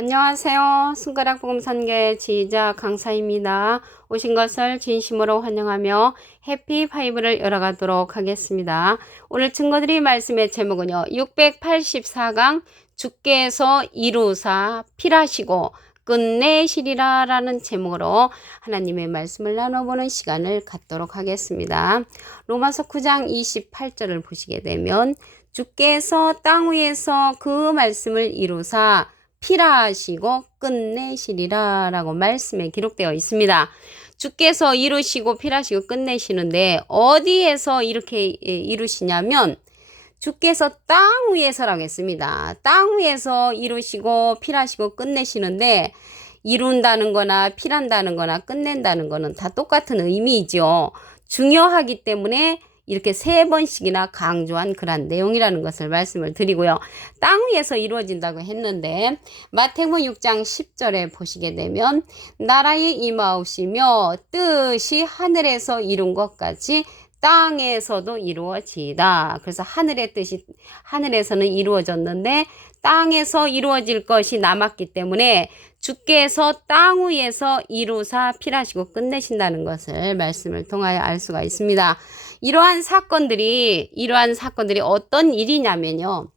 안녕하세요. 손가락 복음 선교의 지휘자 강사입니다. 오신 것을 진심으로 환영하며 해피 파이브를 열어가도록 하겠습니다. 오늘 증거드릴 말씀의 제목은요. 684강 주께서 이루사 필하시고 끝내시리라 라는 제목으로 하나님의 말씀을 나눠보는 시간을 갖도록 하겠습니다. 로마서 9장 28절을 보시게 되면 주께서 땅 위에서 그 말씀을 이루사 필하시고 끝내시리라 라고 말씀에 기록되어 있습니다. 주께서 이루시고 필하시고 끝내시는데 어디에서 이렇게 이루시냐면 주께서 땅 위에서라고 했습니다. 땅 위에서 이루시고 필하시고 끝내시는데 이룬다는 거나 필한다는 거나 끝낸다는 거는 다 똑같은 의미이죠. 중요하기 때문에 이렇게 3번씩이나 강조한 그런 내용이라는 것을 말씀을 드리고요. 땅 위에서 이루어진다고 했는데 마태복음 6장 10절에 보시게 되면 나라의 임하옵시며 뜻이 하늘에서 이룬 것 같이 땅에서도 이루어지이다. 그래서 하늘의 뜻이 하늘에서는 이루어졌는데 땅에서 이루어질 것이 남았기 때문에 주께서 땅 위에서 이루사 필하시고 끝내신다는 것을 말씀을 통하여 알 수가 있습니다. 이러한 사건들이 어떤 일이냐면요.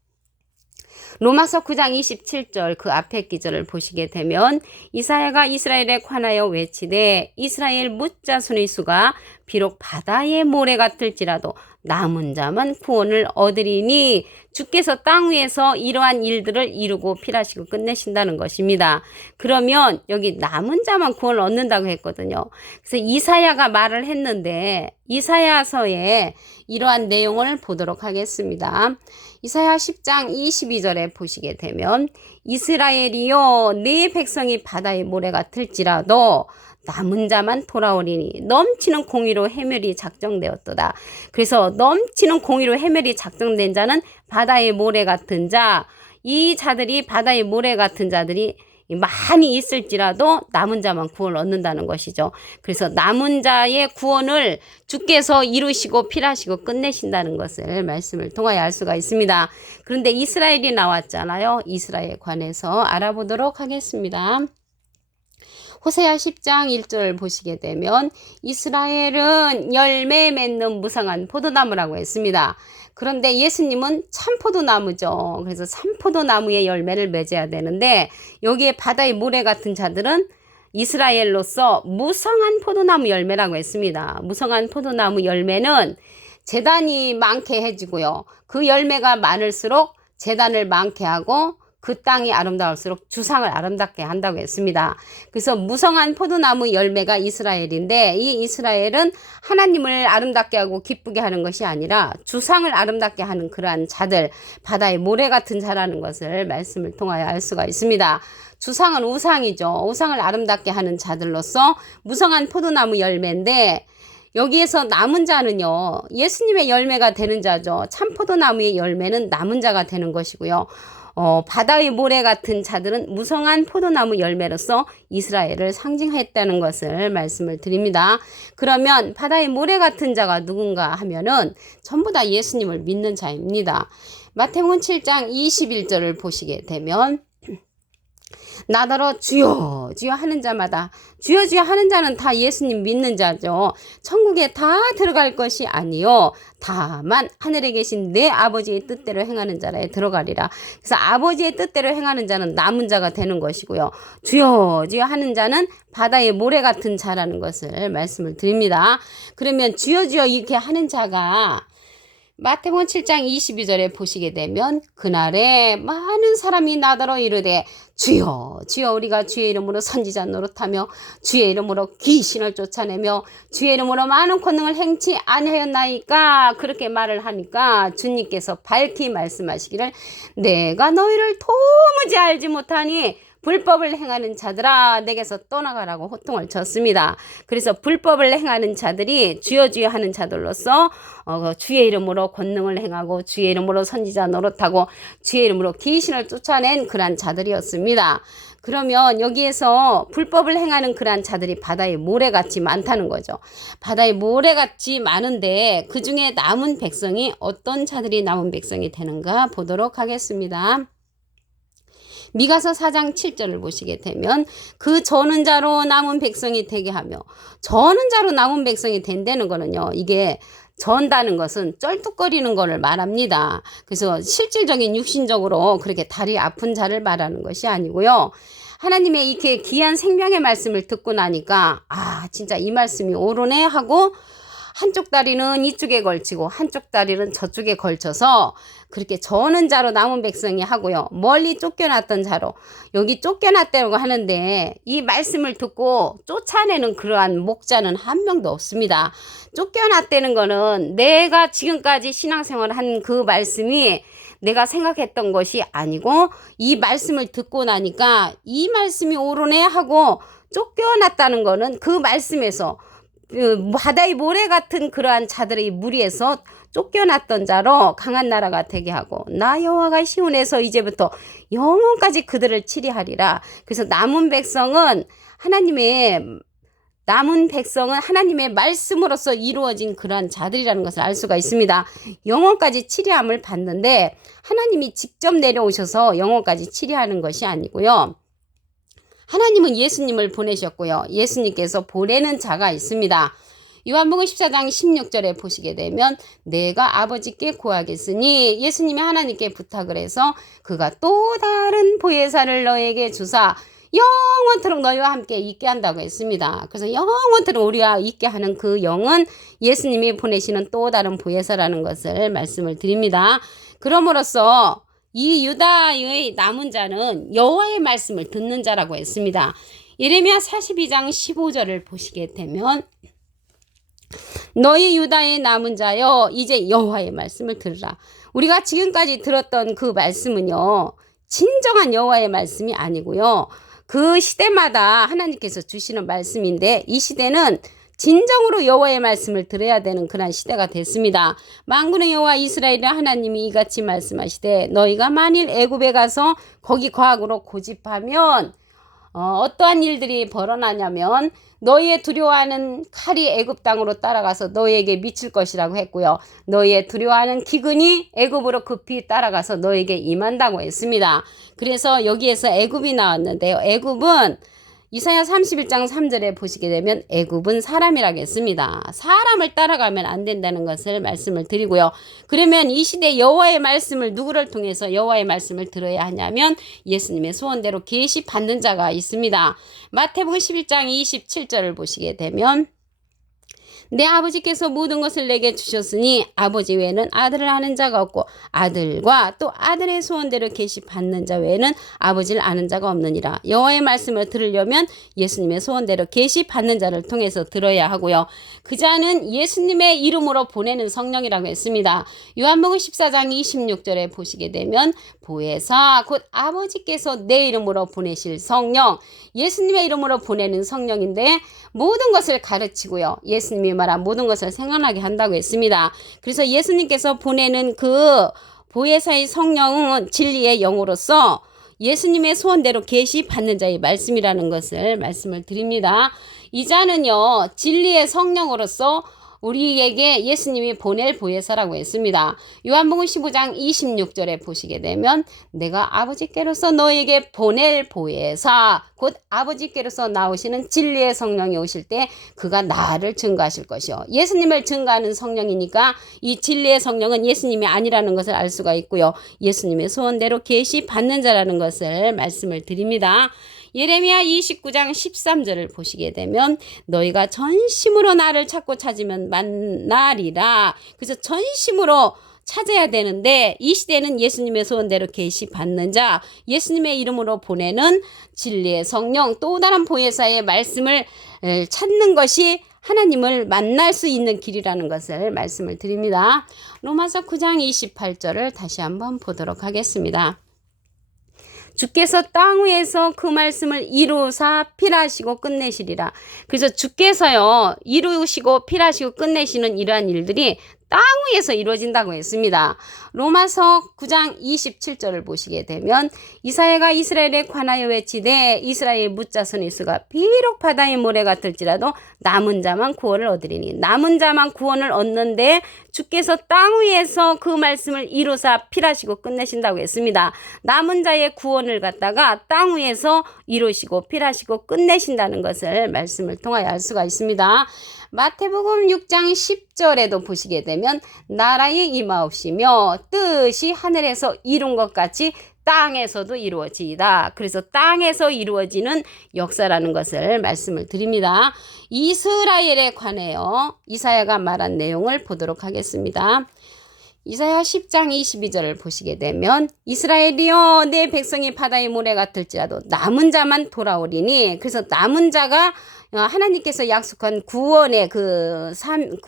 로마서 9장 27절 그 앞에 기절을 보시게 되면 이사야가 이스라엘에 관하여 외치되 이스라엘 뭇자손의 수가 비록 바다의 모래 같을지라도 남은 자만 구원을 얻으리니 주께서 땅 위에서 이러한 일들을 이루고 필하시고 끝내신다는 것입니다. 그러면 여기 남은 자만 구원을 얻는다고 했거든요. 그래서 이사야가 말을 했는데 이사야서에 이러한 내용을 보도록 하겠습니다. 이사야 10장 22절에 보시게 되면 이스라엘이여 네 백성이 바다의 모래 같을지라도 남은 자만 돌아오리니 넘치는 공의로 해멸이 작정되었도다. 그래서 넘치는 공의로 해멸이 작정된 자는 바다의 모래 같은 자, 이 자들이 바다의 모래 같은 자들이 많이 있을지라도 남은 자만 구원을 얻는다는 것이죠. 그래서 남은 자의 구원을 주께서 이루시고 필하시고 끝내신다는 것을 말씀을 통하여 알 수가 있습니다. 그런데 이스라엘이 나왔잖아요. 이스라엘에 관해서 알아보도록 하겠습니다. 호세아 10장 1절을 보시게 되면 이스라엘은 열매 맺는 무성한 포도나무라고 했습니다. 그런데 예수님은 참포도나무죠. 그래서 참포도나무의 열매를 맺어야 되는데 여기에 바다의 모래 같은 자들은 이스라엘로서 무성한 포도나무 열매라고 했습니다. 무성한 포도나무 열매는 재단이 많게 해주고요. 그 열매가 많을수록 재단을 많게 하고 그 땅이 아름다울수록 주상을 아름답게 한다고 했습니다. 그래서 무성한 포도나무 열매가 이스라엘인데 이 이스라엘은 하나님을 아름답게 하고 기쁘게 하는 것이 아니라 주상을 아름답게 하는 그러한 자들, 바다의 모래 같은 자라는 것을 말씀을 통하여 알 수가 있습니다. 주상은 우상이죠. 우상을 아름답게 하는 자들로서 무성한 포도나무 열매인데 여기에서 남은 자는요. 예수님의 열매가 되는 자죠. 참포도나무의 열매는 남은 자가 되는 것이고요. 바다의 모래 같은 자들은 무성한 포도나무 열매로서 이스라엘을 상징했다는 것을 말씀을 드립니다. 그러면 바다의 모래 같은 자가 누군가 하면은 전부 다 예수님을 믿는 자입니다. 마태복음 7장 21절을 보시게 되면 나더러 주여 주여 하는 자마다 주여 주여 하는 자는 다 예수님 믿는 자죠. 천국에 다 들어갈 것이 아니요 다만 하늘에 계신 내 아버지의 뜻대로 행하는 자라에 들어가리라. 그래서 아버지의 뜻대로 행하는 자는 남은 자가 되는 것이고요. 주여 주여 하는 자는 바다의 모래 같은 자라는 것을 말씀을 드립니다. 그러면 주여 주여 이렇게 하는 자가 마태복음 7장 22절에 보시게 되면 그날에 많은 사람이 나더러 이르되 주여 주여 우리가 주의 이름으로 선지자 노릇하며 주의 이름으로 귀신을 쫓아내며 주의 이름으로 많은 권능을 행치 아니하였나이까 그렇게 말을 하니까 주님께서 밝히 말씀하시기를 내가 너희를 도무지 알지 못하니 불법을 행하는 자들아 내게서 떠나가라고 호통을 쳤습니다. 그래서 불법을 행하는 자들이 주여 주여 하는 자들로서 주의 이름으로 권능을 행하고 주의 이름으로 선지자 노릇하고 주의 이름으로 귀신을 쫓아낸 그러한 자들이었습니다. 그러면 여기에서 불법을 행하는 그러한 자들이 바다에 모래같이 많다는 거죠. 바다에 모래같이 많은데 그 중에 남은 백성이 어떤 자들이 남은 백성이 되는가 보도록 하겠습니다. 미가서 4장 7절을 보시게 되면 그 저는 자로 남은 백성이 되게 하며, 저는 자로 남은 백성이 된다는 거는요, 이게 전다는 것은 쩔뚝거리는 거를 말합니다. 그래서 실질적인 육신적으로 그렇게 다리 아픈 자를 말하는 것이 아니고요. 하나님의 이렇게 귀한 생명의 말씀을 듣고 나니까 진짜 이 말씀이 옳으네 하고 한쪽 다리는 이쪽에 걸치고 한쪽 다리는 저쪽에 걸쳐서 그렇게 저는 자로 남은 백성이 하고요. 멀리 쫓겨났던 자로, 여기 쫓겨났다고 하는데 이 말씀을 듣고 쫓아내는 그러한 목자는 한 명도 없습니다. 쫓겨났다는 거는 내가 지금까지 신앙생활을 한 그 말씀이 내가 생각했던 것이 아니고 이 말씀을 듣고 나니까 이 말씀이 옳으네 하고 쫓겨났다는 거는 그 말씀에서 바다의 모래 같은 그러한 자들의 무리에서 쫓겨났던 자로 강한 나라가 되게 하고, 나 여호와가 시온에서 이제부터 영원까지 그들을 치리하리라. 그래서 남은 백성은 하나님의 말씀으로서 이루어진 그러한 자들이라는 것을 알 수가 있습니다. 영원까지 치리함을 받는데 하나님이 직접 내려오셔서 영원까지 치리하는 것이 아니고요. 하나님은 예수님을 보내셨고요. 예수님께서 보내는 자가 있습니다. 요한복음 14장 16절에 보시게 되면 내가 아버지께 구하겠으니, 예수님이 하나님께 부탁을 해서 그가 또 다른 보혜사를 너에게 주사 영원토록 너희와 함께 있게 한다고 했습니다. 그래서 영원토록 우리와 있게 하는 그 영은 예수님이 보내시는 또 다른 보혜사라는 것을 말씀을 드립니다. 그럼으로써 이 유다의 남은 자는 여호와의 말씀을 듣는 자라고 했습니다. 예레미야 42장 15절을 보시게 되면 너희 유다의 남은 자여 이제 여호와의 말씀을 들으라. 우리가 지금까지 들었던 그 말씀은요, 진정한 여호와의 말씀이 아니고요, 그 시대마다 하나님께서 주시는 말씀인데 이 시대는 진정으로 여호와의 말씀을 들어야 되는 그런 시대가 됐습니다. 만군의 여호와 이스라엘의 하나님이 이같이 말씀하시되 너희가 만일 애굽에 가서 거기 과학으로 고집하면 어떠한 일들이 벌어나냐면 너희의 두려워하는 칼이 애굽 땅으로 따라가서 너희에게 미칠 것이라고 했고요. 너희의 두려워하는 기근이 애굽으로 급히 따라가서 너희에게 임한다고 했습니다. 그래서 여기에서 애굽이 나왔는데요. 애굽은 이사야 31장 3절에 보시게 되면 애굽은 사람이라고 했습니다. 사람을 따라가면 안 된다는 것을 말씀을 드리고요. 그러면 이 시대 여호와의 말씀을 누구를 통해서 여호와의 말씀을 들어야 하냐면 예수님의 소원대로 계시 받는 자가 있습니다. 마태복음 11장 27절을 보시게 되면 내 아버지께서 모든 것을 내게 주셨으니 아버지 외에는 아들을 아는 자가 없고 아들과 또 아들의 소원대로 계시 받는 자 외에는 아버지를 아는 자가 없느니라. 여호와의 말씀을 들으려면 예수님의 소원대로 계시 받는 자를 통해서 들어야 하고요. 그 자는 예수님의 이름으로 보내는 성령이라고 했습니다. 요한복음 14장 26절에 보시게 되면 보혜사 곧 아버지께서 내 이름으로 보내실 성령, 예수님의 이름으로 보내는 성령인데 모든 것을 가르치고요. 예수님이 말한 모든 것을 생각나게 한다고 했습니다. 그래서 예수님께서 보내는 그 보혜사의 성령은 진리의 영으로서 예수님의 소원대로 계시 받는 자의 말씀이라는 것을 말씀을 드립니다. 이 자는요, 진리의 성령으로서 우리에게 예수님이 보낼 보혜사라고 했습니다. 요한복음 15장 26절에 보시게 되면 내가 아버지께로서 너에게 보낼 보혜사 곧 아버지께로서 나오시는 진리의 성령이 오실 때 그가 나를 증거하실 것이요. 예수님을 증거하는 성령이니까 이 진리의 성령은 예수님이 아니라는 것을 알 수가 있고요. 예수님의 소원대로 계시 받는 자라는 것을 말씀을 드립니다. 예레미야 29장 13절을 보시게 되면 너희가 전심으로 나를 찾고 찾으면 만나리라. 그래서 전심으로 찾아야 되는데 이 시대는 예수님의 소원대로 계시 받는 자, 예수님의 이름으로 보내는 진리의 성령, 또 다른 보혜사의 말씀을 찾는 것이 하나님을 만날 수 있는 길이라는 것을 말씀을 드립니다. 로마서 9장 28절을 다시 한번 보도록 하겠습니다. 주께서 땅 위에서 그 말씀을 이루사 필하시고 끝내시리라. 그래서 주께서요, 이루시고 필하시고 끝내시는 이러한 일들이 땅 위에서 이루어진다고 했습니다. 로마서 9장 27절을 보시게 되면 이사야가 이스라엘에 관하여 외치되 이스라엘 묻자손 이스가 비록 바다의 모래 같을지라도 남은 자만 구원을 얻으리니 남은 자만 구원을 얻는데 주께서 땅 위에서 그 말씀을 이루사 필하시고 끝내신다고 했습니다. 남은 자의 구원을 갖다가 땅 위에서 이루시고 필하시고 끝내신다는 것을 말씀을 통하여 알 수가 있습니다. 마태복음 6장 10절에도 보시게 되면 나라의 임하옵시며 뜻이 하늘에서 이룬 것 같이 땅에서도 이루어지이다. 그래서 땅에서 이루어지는 역사라는 것을 말씀을 드립니다. 이스라엘에 관하여 이사야가 말한 내용을 보도록 하겠습니다. 이사야 10장 22절을 보시게 되면 이스라엘이여 내 백성이 바다의 모래 같을지라도 남은 자만 돌아오리니 그래서 남은 자가 하나님께서 약속한 구원의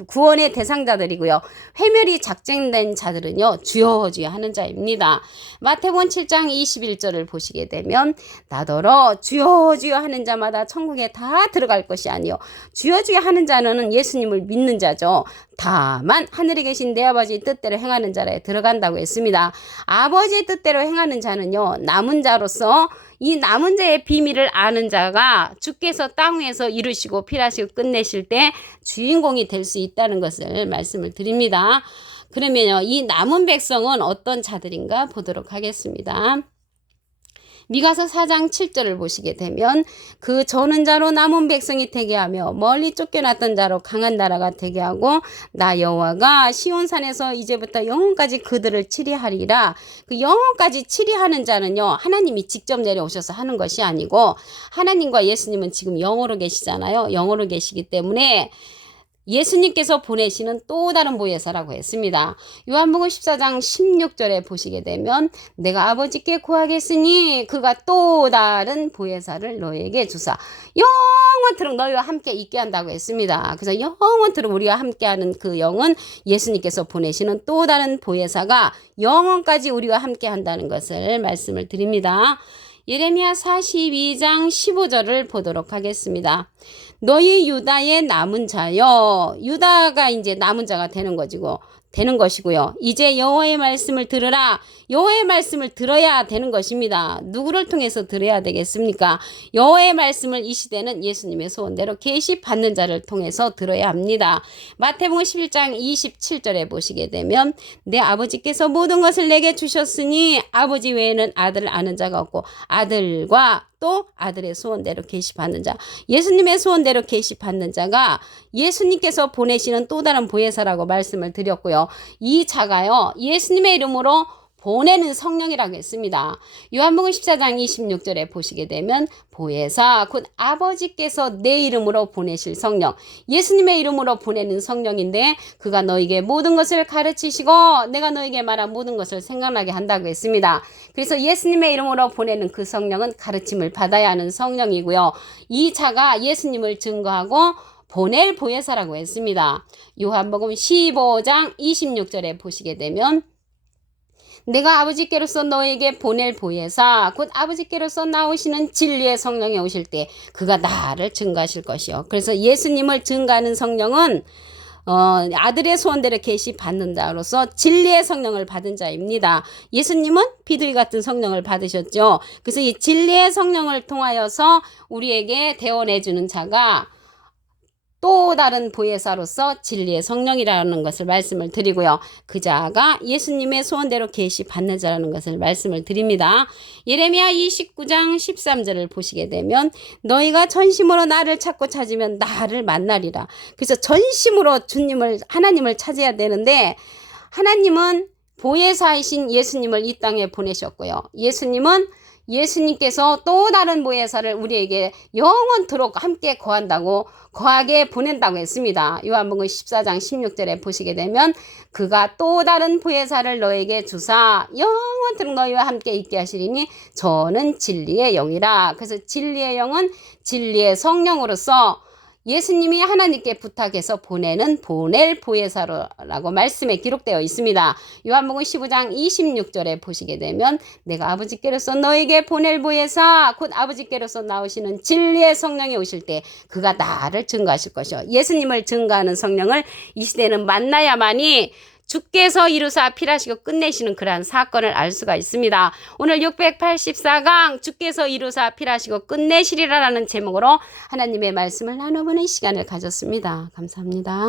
구원의 대상자들이고요. 회멸이 작정된 자들은요. 주여 주여 하는 자입니다. 마태복음 7장 21절을 보시게 되면 나더러 주여 주여 하는 자마다 천국에 다 들어갈 것이 아니요 주여 주여 하는 자는 예수님을 믿는 자죠. 다만 하늘에 계신 내 아버지의 뜻대로 행하는 자라에 들어간다고 했습니다. 아버지의 뜻대로 행하는 자는요. 남은 자로서 이 남은 자의 비밀을 아는 자가 주께서 땅 위에서 이루시고 필하시고 끝내실 때 주인공이 될 수 있다는 것을 말씀을 드립니다. 그러면요. 이 남은 백성은 어떤 자들인가 보도록 하겠습니다. 미가서 4장 7절을 보시게 되면 그 저는 자로 남은 백성이 되게 하며 멀리 쫓겨났던 자로 강한 나라가 되게 하고 나 여호와가 시온산에서 이제부터 영원까지 그들을 치리하리라. 그 영원까지 치리하는 자는요. 하나님이 직접 내려오셔서 하는 것이 아니고 하나님과 예수님은 지금 영으로 계시잖아요. 영으로 계시기 때문에 예수님께서 보내시는 또 다른 보혜사라고 했습니다. 요한복음 14장 16절에 보시게 되면 내가 아버지께 구하겠으니 그가 또 다른 보혜사를 너에게 주사 영원토록 너희와 함께 있게 한다고 했습니다. 그래서 영원토록 우리와 함께하는 그 영은 예수님께서 보내시는 또 다른 보혜사가 영원까지 우리와 함께 한다는 것을 말씀을 드립니다. 예레미야 42장 15절을 보도록 하겠습니다. 너희 유다의 남은 자여, 유다가 이제 남은 자가 되는 것이고요. 이제 여호와의 말씀을 들으라. 여호와의 말씀을 들어야 되는 것입니다. 누구를 통해서 들어야 되겠습니까? 여호와의 말씀을 이 시대는 예수님의 소원대로 계시 받는 자를 통해서 들어야 합니다. 마태복음 11장 27절에 보시게 되면 내 아버지께서 모든 것을 내게 주셨으니 아버지 외에는 아들을 아는 자가 없고 아들과 또 아들의 소원대로 계시받는 자, 예수님의 소원대로 계시받는 자가 예수님께서 보내시는 또 다른 보혜사라고 말씀을 드렸고요. 이 자가요. 예수님의 이름으로 보내는 성령이라고 했습니다. 요한복음 14장 26절에 보시게 되면 보혜사 곧 아버지께서 내 이름으로 보내실 성령, 예수님의 이름으로 보내는 성령인데 그가 너에게 모든 것을 가르치시고 내가 너에게 말한 모든 것을 생각나게 한다고 했습니다. 그래서 예수님의 이름으로 보내는 그 성령은 가르침을 받아야 하는 성령이고요. 이 자가 예수님을 증거하고 보낼 보혜사라고 했습니다. 요한복음 15장 26절에 보시게 되면 내가 아버지께로서 너에게 보낼 보혜사 곧 아버지께로서 나오시는 진리의 성령이 오실 때 그가 나를 증거하실 것이요. 그래서 예수님을 증거하는 성령은 아들의 소원대로 계시 받는 자로서 진리의 성령을 받은 자입니다. 예수님은 비둘기 같은 성령을 받으셨죠. 그래서 이 진리의 성령을 통하여서 우리에게 대원해주는 자가 또 다른 보혜사로서 진리의 성령이라는 것을 말씀을 드리고요. 그 자가 예수님의 소원대로 계시 받는 자라는 것을 말씀을 드립니다. 예레미야 29장 13절을 보시게 되면 너희가 전심으로 나를 찾고 찾으면 나를 만나리라. 그래서 전심으로 하나님을 찾아야 되는데 하나님은 보혜사이신 예수님을 이 땅에 보내셨고요. 예수님께서 또 다른 보혜사를 우리에게 영원토록 함께 거하게 보낸다고 했습니다. 요한복음 14장 16절에 보시게 되면 그가 또 다른 보혜사를 너에게 주사 영원토록 너희와 함께 있게 하시리니 저는 진리의 영이라. 그래서 진리의 영은 진리의 성령으로서 예수님이 하나님께 부탁해서 보낼 보혜사라고 말씀에 기록되어 있습니다. 요한복음 15장 26절에 보시게 되면 내가 아버지께로서 너에게 보낼 보혜사 곧 아버지께로서 나오시는 진리의 성령이 오실 때 그가 나를 증거하실 것이요. 예수님을 증거하는 성령을 이 시대는 만나야만이 주께서 이루사 필하시고 끝내시는 그러한 사건을 알 수가 있습니다. 오늘 684강 주께서 이루사 필하시고 끝내시리라라는 제목으로 하나님의 말씀을 나눠보는 시간을 가졌습니다. 감사합니다.